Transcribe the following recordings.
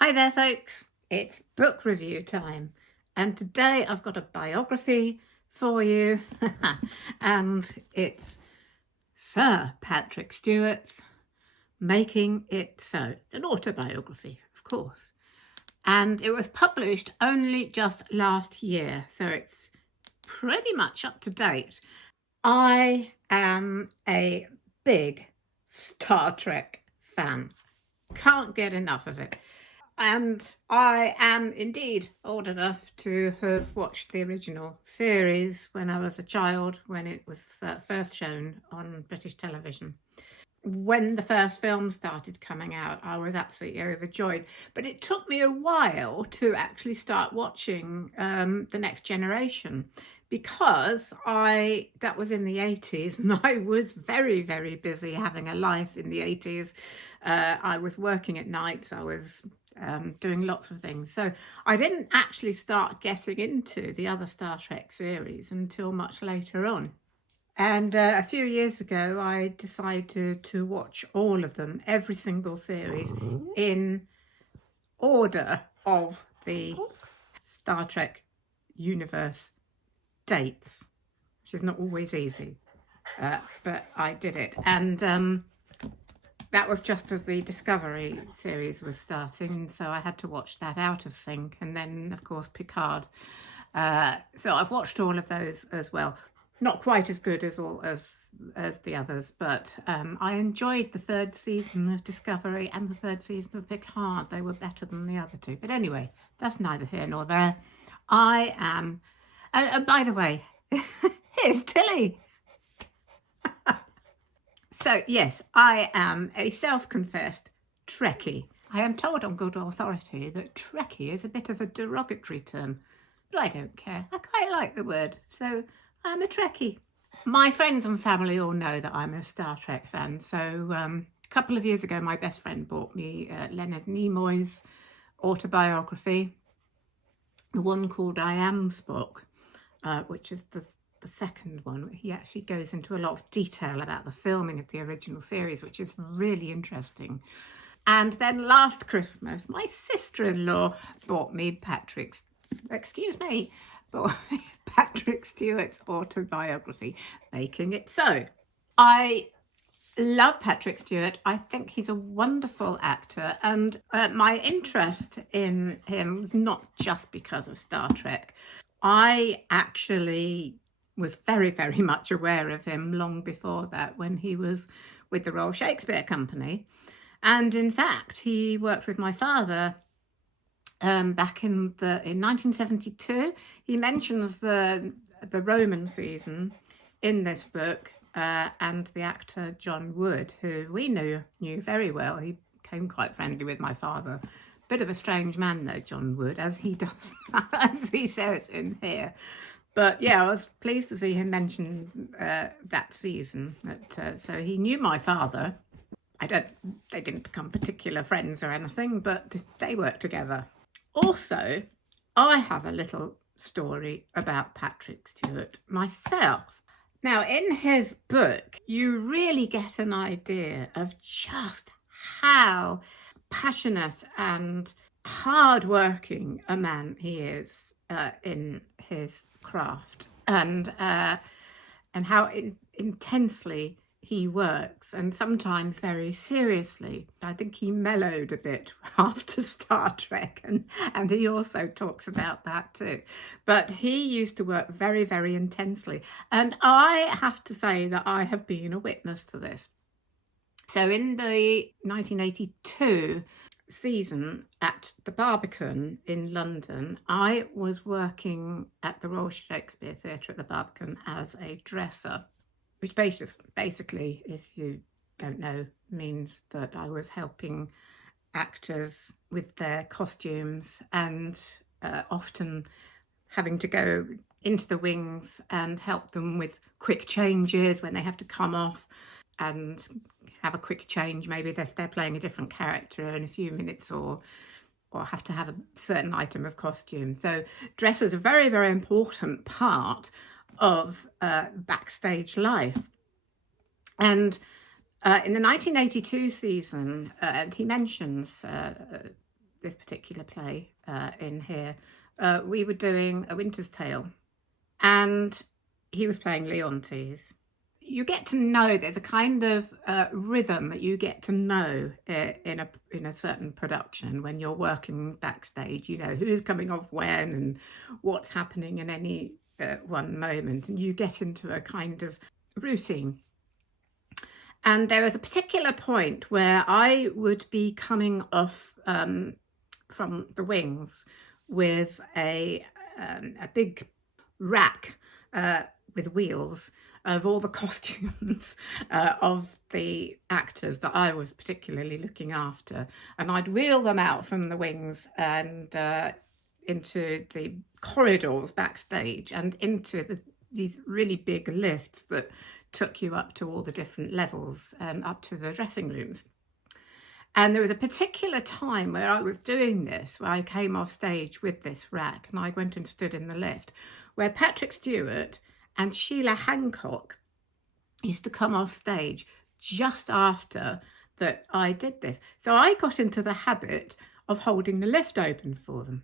Hi there, folks. It's book review time, and today I've got a biography for you, and it's Sir Patrick Stewart's Making It So. It's an autobiography, of course, and it was published only just last year, so it's pretty much up to date. I am a big Star Trek fan. Can't get enough of it. And I am indeed old enough to have watched the original series when I was a child, when it was first shown on British television. When the first film started coming out, I was absolutely overjoyed. But it took me a while to actually start watching The Next Generation, because that was in the 80s, and I was very, very busy having a life in the 80s. I was working at nights. I was doing lots of things. So I didn't actually start getting into the other Star Trek series until much later on. And a few years ago, I decided to watch all of them, every single series, in order of the Star Trek universe dates, which is not always easy, but I did it. And that was just as the Discovery series was starting, so I had to watch that out of sync. And then, of course, Picard. So I've watched all of those as well. Not quite as good as the others, but I enjoyed the third season of Discovery and the third season of Picard. They were better than the other two. But anyway, that's neither here nor there. I am... by the way, here's Tilly. So, yes, I am a self-confessed Trekkie. I am told on good authority that Trekkie is a bit of a derogatory term, but I don't care. I quite like the word, so I'm a Trekkie. My friends and family all know that I'm a Star Trek fan, so a couple of years ago, my best friend bought me Leonard Nimoy's autobiography, the one called I Am Spock, which is the second one. He actually goes into a lot of detail about the filming of the original series, which is really interesting. And then last Christmas, my sister-in-law bought me Patrick Stewart's autobiography, Making It So. I love Patrick Stewart. I think he's a wonderful actor, and my interest in him was not just because of Star Trek. I actually was very, very much aware of him long before that, when he was with the Royal Shakespeare Company. And in fact, he worked with my father back in 1972. He mentions the Roman season in this book, and the actor John Wood, who we knew very well. He became quite friendly with my father. Bit of a strange man, though, John Wood, as he does, as he says in here. But yeah, I was pleased to see him mention that season. So he knew my father. They didn't become particular friends or anything, but they worked together. Also, I have a little story about Patrick Stewart myself. Now, in his book, you really get an idea of just how passionate and hard-working a man he is in his craft, and how intensely he works, and sometimes very seriously. I think he mellowed a bit after Star Trek, and he also talks about that too. But he used to work very, very intensely, and I have to say that I have been a witness to this. So in the 1982 season at the Barbican in London, I was working at the Royal Shakespeare Theatre at the Barbican as a dresser, which basically, if you don't know, means that I was helping actors with their costumes, and often having to go into the wings and help them with quick changes when they have to come off and have a quick change, maybe if they're playing a different character in a few minutes, or have to have a certain item of costume. So dress is a very, very important part of backstage life. And in the 1982 season, and he mentions this particular play in here, we were doing A Winter's Tale, and he was playing Leontes. You get to know, there's a kind of rhythm that you get to know in a certain production when you're working backstage. You know who's coming off when and what's happening in any one moment, and you get into a kind of routine. And there was a particular point where I would be coming off from the wings with a big rack with wheels of all the costumes of the actors that I was particularly looking after. And I'd wheel them out from the wings and into the corridors backstage and into these really big lifts that took you up to all the different levels and up to the dressing rooms. And there was a particular time where I was doing this, where I came off stage with this rack and I went and stood in the lift, where Patrick Stewart and Sheila Hancock used to come off stage just after that I did this. So I got into the habit of holding the lift open for them.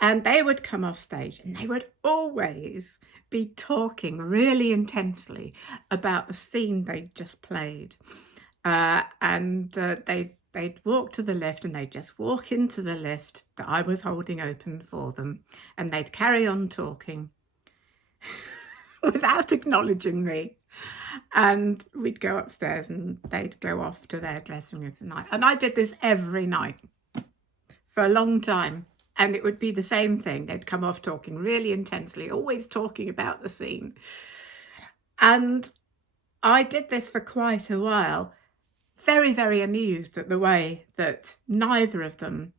And they would come off stage and they would always be talking really intensely about the scene they'd just played. They'd walk to the lift and they'd just walk into the lift that I was holding open for them, and they'd carry on talking without acknowledging me. And we'd go upstairs and they'd go off to their dressing rooms at night. And I did this every night for a long time. And it would be the same thing. They'd come off talking really intensely, always talking about the scene. And I did this for quite a while, very, very amused at the way that neither of them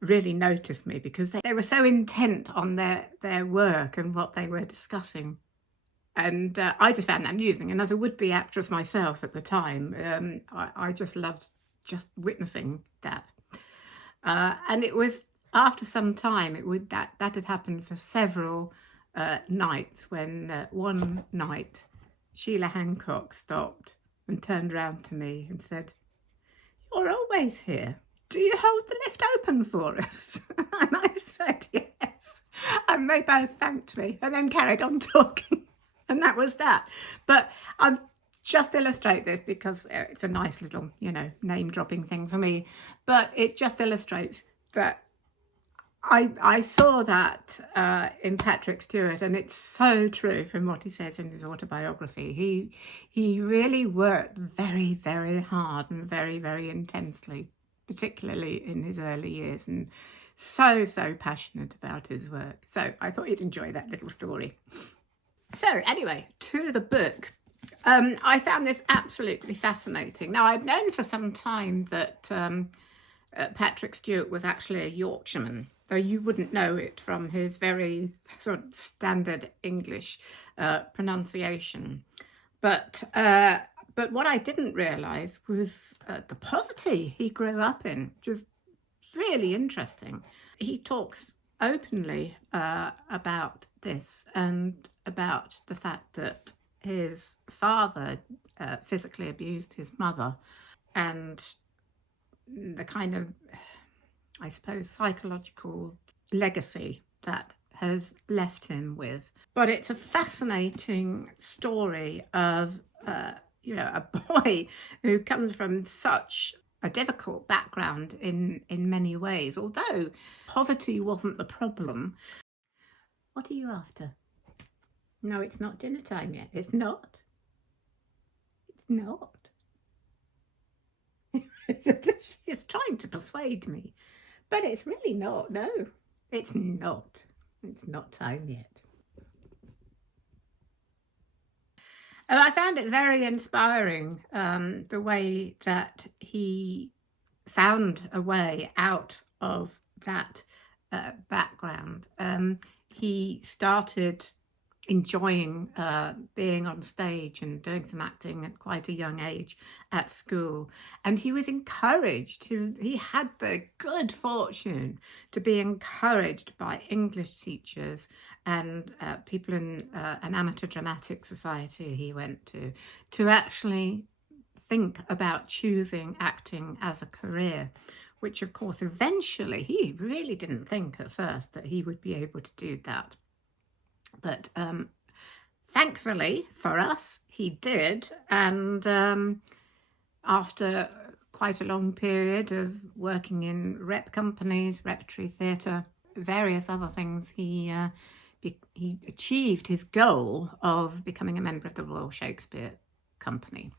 really noticed me, because they were so intent on their work and what they were discussing. And I just found that amusing. And as a would-be actress myself at the time, I just loved just witnessing that. And it was after some time, that had happened for several nights, when one night Sheila Hancock stopped and turned round to me and said, "You're always here. Do you hold the lift open for us?" And I said yes. And they both thanked me and then carried on talking. And that was that. But I'll just illustrate this because it's a nice little, name dropping thing for me. But it just illustrates that I saw that in Patrick Stewart, and it's so true from what he says in his autobiography. He really worked very, very hard and very, very intensely, particularly in his early years, and so passionate about his work. So I thought you'd enjoy that little story. So anyway, to the book. I found this absolutely fascinating. Now, I'd known for some time that Patrick Stewart was actually a Yorkshireman, though you wouldn't know it from his very sort of standard English pronunciation. But what I didn't realise was the poverty he grew up in, which was really interesting. He talks openly about this and about the fact that his father physically abused his mother, and the kind of, I suppose, psychological legacy that has left him with. But it's a fascinating story of, a boy who comes from such a difficult background in many ways. Although poverty wasn't the problem. What are you after? No, it's not dinner time yet. It's not. It's not. She's trying to persuade me, but it's really not. No, it's not. It's not time yet. And I found it very inspiring, the way that he found a way out of that background. He started enjoying being on stage and doing some acting at quite a young age at school, and he was encouraged he had the good fortune to be encouraged by English teachers and people in an amateur dramatic society he went to actually think about choosing acting as a career, which of course eventually he really didn't think at first that he would be able to do that. But thankfully for us, he did. And after quite a long period of working in rep companies, repertory theatre, various other things, he achieved his goal of becoming a member of the Royal Shakespeare Company,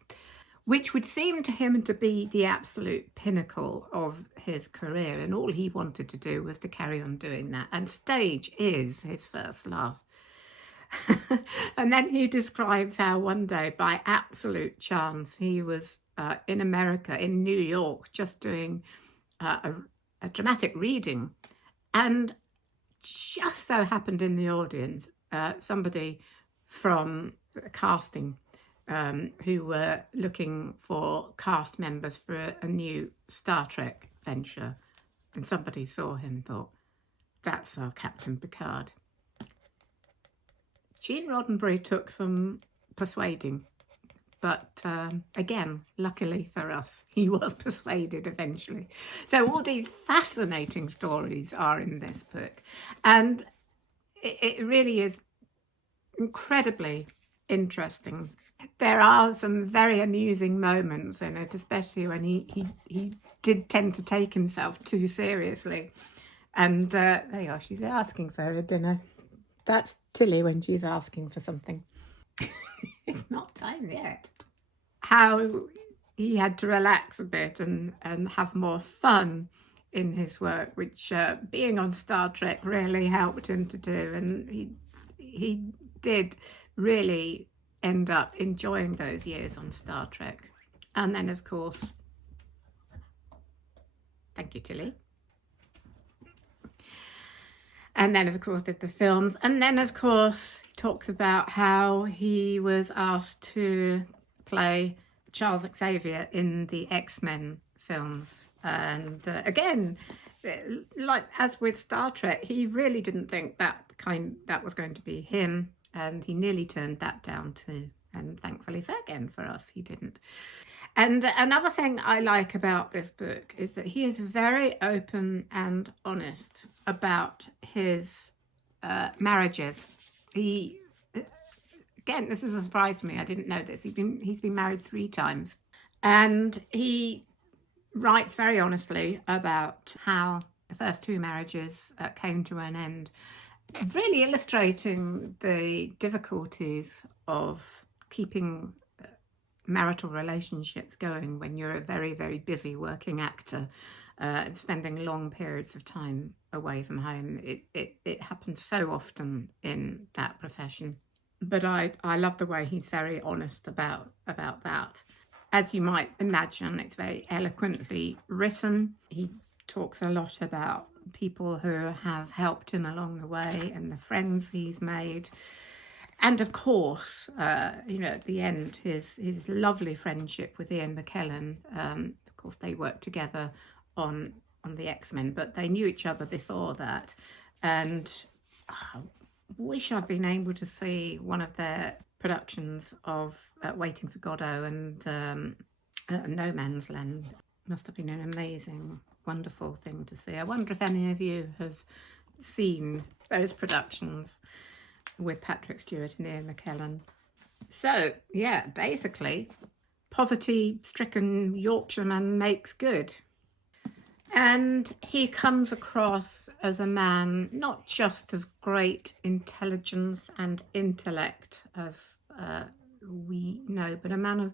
which would seem to him to be the absolute pinnacle of his career. And all he wanted to do was to carry on doing that. And stage is his first love. And then he describes how one day, by absolute chance, he was in America, in New York, just doing a dramatic reading. And just so happened in the audience, somebody from casting who were looking for cast members for a new Star Trek venture. And somebody saw him and thought, that's our Captain Picard. Gene Roddenberry took some persuading, but again, luckily for us, he was persuaded eventually. So all these fascinating stories are in this book, and it really is incredibly interesting. There are some very amusing moments in it, especially when he did tend to take himself too seriously. And there you are, she's asking for her dinner. That's Tilly when she's asking for something. It's not time yet. How he had to relax a bit and have more fun in his work, which being on Star Trek really helped him to do. And he did really end up enjoying those years on Star Trek. And then, of course, thank you, Tilly. And then, of course, did the films. And then, of course, he talks about how he was asked to play Charles Xavier in the X-Men films. And again, like as with Star Trek, he really didn't think that was going to be him. And he nearly turned that down too. And thankfully, again, for us, he didn't. And another thing I like about this book is that he is very open and honest about his marriages. Again, this is a surprise to me. I didn't know this. He's been married 3 times. And he writes very honestly about how the first 2 marriages came to an end, really illustrating the difficulties of keeping marital relationships going when you're a very, very busy working actor, spending long periods of time away from home. It happens so often in that profession. But I love the way he's very honest about that. As you might imagine, it's very eloquently written. He talks a lot about people who have helped him along the way and the friends he's made. And of course, at the end, his lovely friendship with Ian McKellen. Of course, they worked together on the X-Men, but they knew each other before that. And I wish I'd been able to see one of their productions of Waiting for Godot and No Man's Land. Must have been an amazing, wonderful thing to see. I wonder if any of you have seen those productions with Patrick Stewart and Ian McKellen. So, yeah, basically, poverty-stricken Yorkshireman makes good. And he comes across as a man not just of great intelligence and intellect, as we know, but a man of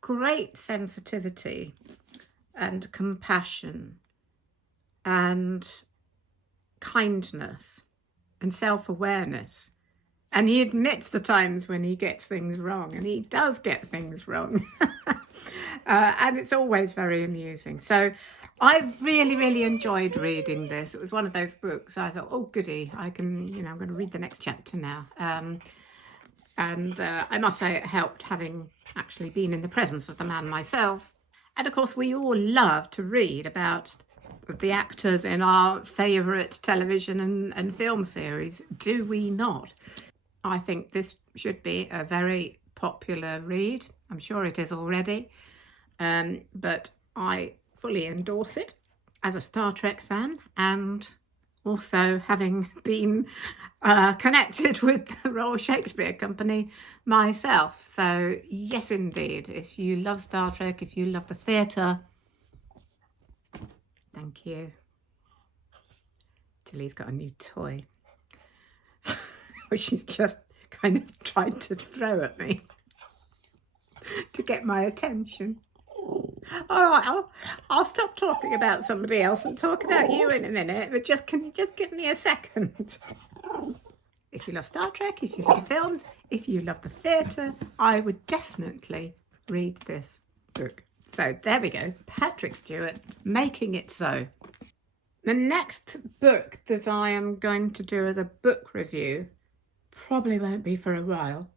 great sensitivity and compassion and kindness and self-awareness. And he admits the times when he gets things wrong, and he does get things wrong. And it's always very amusing. So I really, really enjoyed reading this. It was one of those books I thought, oh, goody, I'm going to read the next chapter now. And I must say it helped, having actually been in the presence of the man myself. And of course, we all love to read about the actors in our favourite television and film series, do we not? I think this should be a very popular read. I'm sure it is already, but I fully endorse it. as a Star Trek fan, and also having been connected with the Royal Shakespeare Company myself. So yes, indeed, if you love Star Trek, if you love the theatre, thank you. Tilly's got a new toy, which she's just kind of tried to throw at me to get my attention. All right, I'll stop talking about somebody else and talk about you in a minute, but can you just give me a second? If you love Star Trek, if you love films, if you love the theatre, I would definitely read this book. So there we go, Patrick Stewart, Making It So. The next book that I am going to do as a book review probably won't be for a while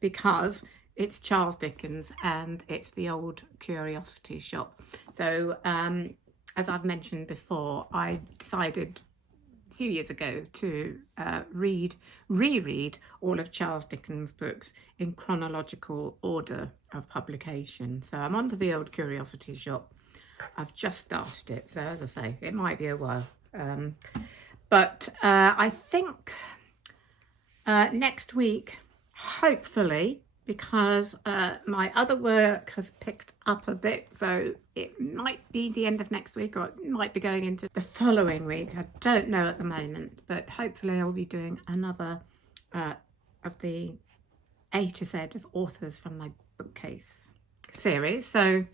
because it's Charles Dickens and it's The Old Curiosity Shop. So as I've mentioned before, I decided a few years ago to reread all of Charles Dickens' books in chronological order of publication. So I'm on to The Old Curiosity Shop. I've just started it, so as I say, it might be a while. But I think next week, hopefully, because my other work has picked up a bit, so it might be the end of next week or it might be going into the following week. I don't know at the moment, but hopefully I'll be doing another of the A to Z of authors from my bookcase series. So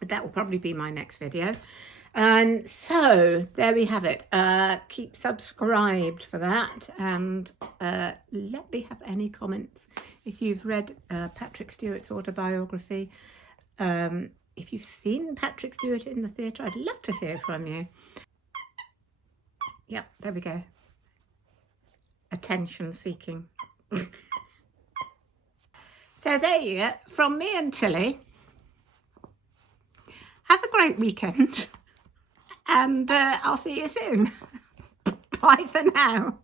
that will probably be my next video. And so there we have it. Keep subscribed for that, and let me have any comments if you've read Patrick Stewart's autobiography. If you've seen Patrick Stewart in the theatre, I'd love to hear from you. Yep, there we go. Attention seeking. So there you go, from me and Tilly. Have a great weekend. And I'll see you soon. Bye for now.